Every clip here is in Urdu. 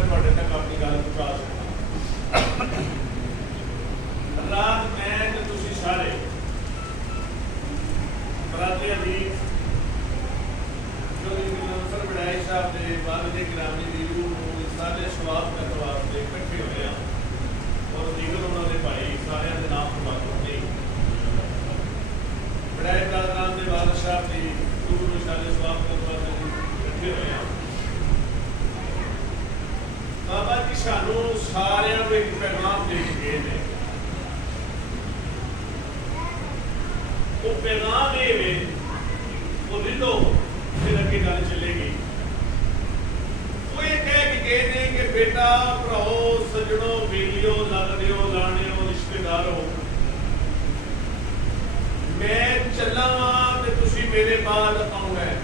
میں تھوڑے تک اپنی گل پہنچا سکتا. رات میں تے تسی سارے برادری عزیز جو منصر بڑائی صاحب کے والد گرامی دی روح سارے ثواب کرنے واسطے اکٹھے ہوئے ہیں اور دیگر انہوں نے بھائی سارے کے نام فرماتے نہیں. بڑائی برادران کے والد صاحب کی روح سارے ثواب کرنے واسطے اکٹھے ہوئے ہیں. بابا جی سانو سارے کو ایک پیغام دے کے گئے ہیں. وہ پیغام یہ وہ لو پھر اگے گل چلے گی. وہ یہ کہہ کے گئے ہیں کہ بیٹا بھراؤ سجڑوں بیلیو لگڑیو لانیو رشتے دارو میں چلا وا تے تسی میرے بعد آنا ہے.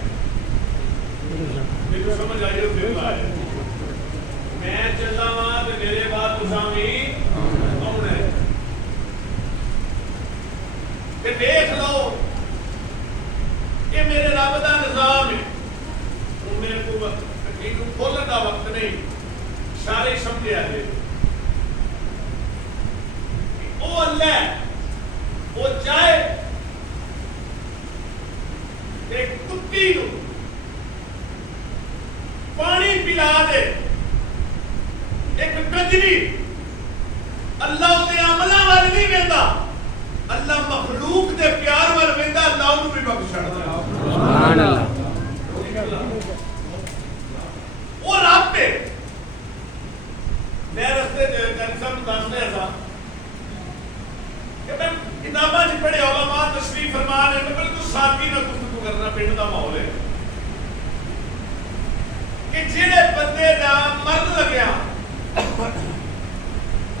میرے سمجھ آئی ہو پھر آئے میں چلا وا تے میرے بعد تساں بھی آنا ہے. کہ دیکھ لو یہ میرے رب کا نظام ہے. میرے کو کھولنے کا وقت نہیں سارے سمجھے آئے وہ اللہ وہ چاہے ایک کتی نو پانی پلا دے ایک کجری اللہ دے عملہ وال نہیں ویندا اللہ مخلوق دے پیار وال ویندا اللہ انہوں بھی بخش چھڑدا. سبحان اللہ. وہ رب ہے. میں رستے کنسرن دس رہا تھا کہ میں کتاباں چ پڑھے علماء تشریف فرما نے میں بالکل سادگی نال گفتگو کرنا پنڈ دا ماحول ہے کہ جڑے بندے دا مرد لگیا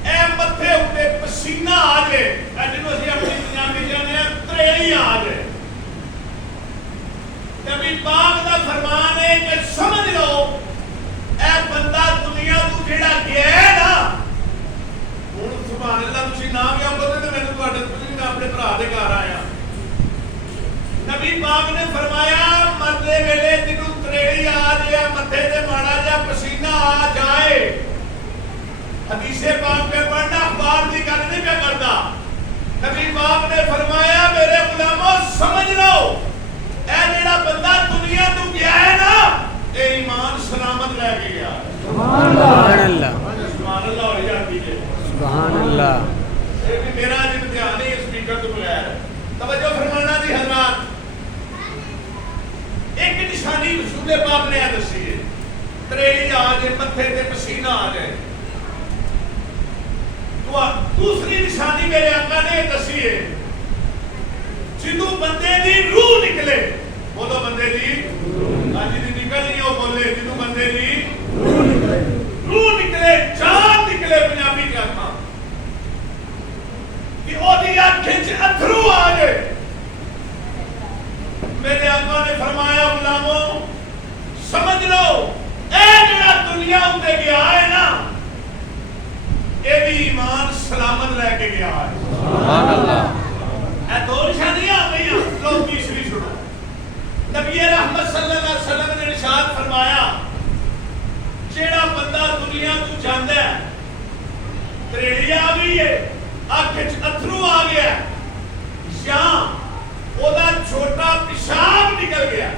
اے متھے اتے پسینہ آ جائے جنوں اسی اپنی پنجابی جانے تریڑی آ جائے. نبی پاک دا فرمان ہے کہ سمجھ لو اے بندہ دنیا تو جڑا گیا ہے نا ہن سبحان اللہ تسی نام یا بولے تے میں تواڈے میں اپنے بھرا دے گھر آیا. نبی پاک نے فرمایا مردے ویلے جنوں تریڑی آ جائے متھے تے ماڑا جا پسینہ آ جائے حدیث پاک پہ پڑھنا اخبار دی گل نہیں پہ کرتا. نبی پاک نے فرمایا میرے غلامو سمجھ لو اے جڑا بندہ دنیا تو گیا ہے نا اے ایمان سلامت لے کے گیا. سبحان اللہ. سبحان اللہ ہو جاتی ہے. سبحان اللہ. یہ بھی میرا امتحان ہے اسپیکر تو بغیر. توجہ فرمانا دی حضرات ایک نشانی رسول پاک نے دسی ہے تریڑی آ جائے متھے تے پسینہ آ جائے. تو دوسری نشانی میرے آقا نے دسی ہے جدوں بندے دی روح نکلے بولو بندے دی آج دی نکل نہیں ہو بولے جدوں بندے دی روح نکلے جان نکلے پنجابی کے آقا کہ او دی آنکھیں چ اتھرو آ جائے. میرے آقا نے فرمایا غلامو سمجھ لو اے جڑا دنیا اندے گیا ہے نا اے بھی ایمان سلامت لے کے گیا ہے. سبحان اللہ. اے دو نشانیاں آ گئی لو تیسری سنو. نبی رحمت صلی اللہ علیہ وسلم نے ارشاد فرمایا جیڑا بندہ دنیا تو جاندا ہے تریڑی آ گئی ہے اکھ وچ اتھرو آ گیا یا او دا چھوٹا پیشاب نکل گیا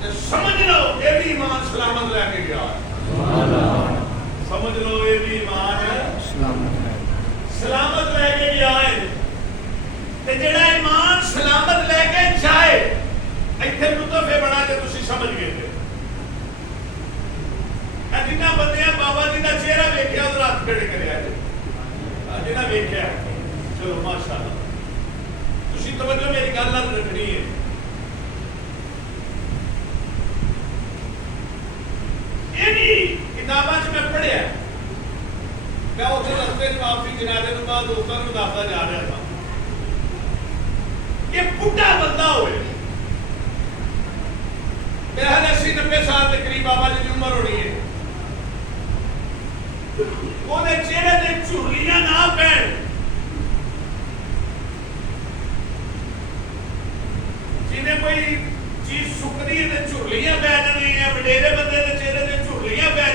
تے سمجھ لو اے بھی ایمان سلامت لے کے گیا ہے. سبحان اللہ. سمجھ لو اے بھی ایمان سلامت لے کے گیا ہے. تے جڑا ایمان سلامت لے کے جائے ایتھے لطف ہے بڑا کہ تسی سمجھ گئے تھے. جنہ بندیاں بابا جی کا چہرہ ویکھیا ادھر ہاتھ کھڑے کریا جی جنہ ویکھیا چلو ماشاءاللہ تسی توجہ میری گل نال رکھنی ہے. یہ کتاباں چ میں پڑھیا میں اتنے رستے واپسی جنازے تو بعد دوستوں کو دستا جا رہا تھا کہ بڈھا بندہ ہوئے میرا 80-90 سال کے قریب بابا جی کی عمر ہونی ہے. وہ چہرے تے جھرلیاں نہ پہن جنہیں کوئی چیز سکنی ہے تے جھرلیاں پہ جانی ہیں. وڈیرے بندے دے چہرے تے جھرلیاں پہ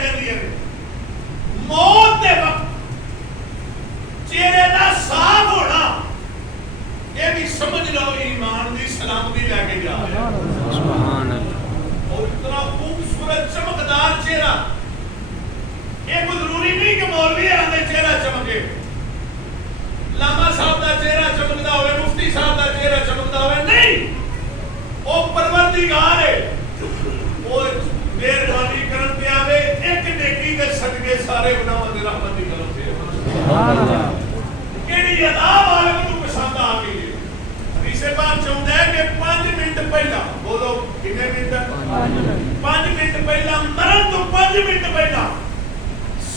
یہ کوئی ضروری نہیں کہ مولوی آدھے چہرہ چمکے، لاما صاحب دا چہرہ چمکتا ہوئے، مفتی صاحب دا چہرہ چمکتا ہوئے، نہیں، وہ پروردگار ہے، وہ مہربانی کرن پہ آوے، ایک نیکی دے صدقے سارے گناہاں دی رحمت دی کرن پہ کیڑی ادا عالم نوں پسند آ گئی ہے۔ حدیث پاک چاہتا ہے کہ 5 منٹ پہلا، بولو کتنے منٹ؟ 5 منٹ پہلا، مرن تو 5 منٹ پہلا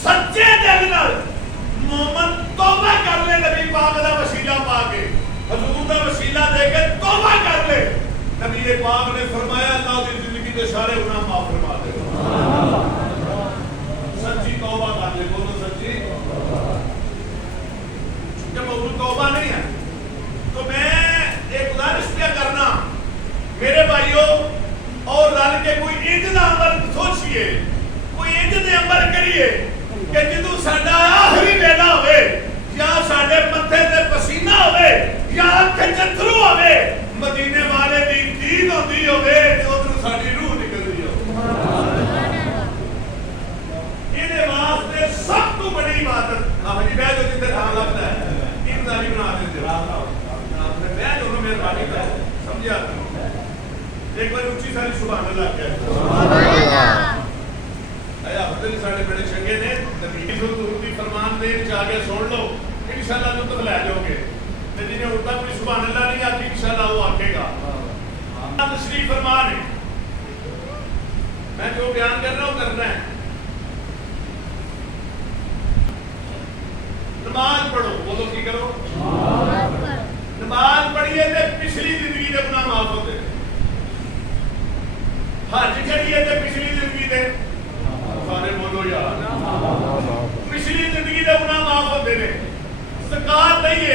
سچے دل نال مومن توبہ کر لے، نبی پاک دا وسیلہ پا کے، حضور دا وسیلہ دے کے توبہ کر لے، نبی پاک نے فرمایا اللہ دی زندگی کے سارے گناہ معاف فرما دے گا۔ سچی توبہ کر لے، بولو سچی۔ جب موضوع توبہ نہیں ہے تو میں ایک گزارش کیا کرنا، میرے بھائیوں، اور رل کے کوئی انج دا عمل سوچئے، کوئی انج دے عمل کریے کہ جدوں ساڈا آخری ویلا ہوئے، یا ساڈے متھے تے پسینہ ہوئے، یا اکھ چترو ہوئے، مدینے والے دی دید ہوندی ہوئے تے ادھر ساڈی روح نکل دی ہو۔ یہ واسطے سب تو بڑی عبادت، آپ جی بیٹھ جو جتنے کھانا لگتا ہے، تین داری بنا دیں دے آپ نے بیٹھ جو میرے بانی کا سمجھا۔ ایک بار اچھی ساری سبحان اللہ کہہ اے عبداللہ ساڑھے بڑے چنگے نے، نبی حضور دی فرمان دے چاہے سن لو، انشاءاللہ جو تک لے جاؤ گے، جنہیں اردہ کوئی سبحان اللہ نہیں آتی، انشاءاللہ وہ آکے گا۔ تشریف فرمان ہے، میں جو بیان کر رہا ہوں کرنا ہے۔ نماز پڑھو، بولو کی کرو، نماز پڑھیے تے پچھلی زندگی دے گناہ معاف ہوتے ہیں، حج کریے تے پچھلی زندگی دے سارے بولو یار، پچھلی زندگی دے گناہ معاف ہوتے ہیں، زکات دئیے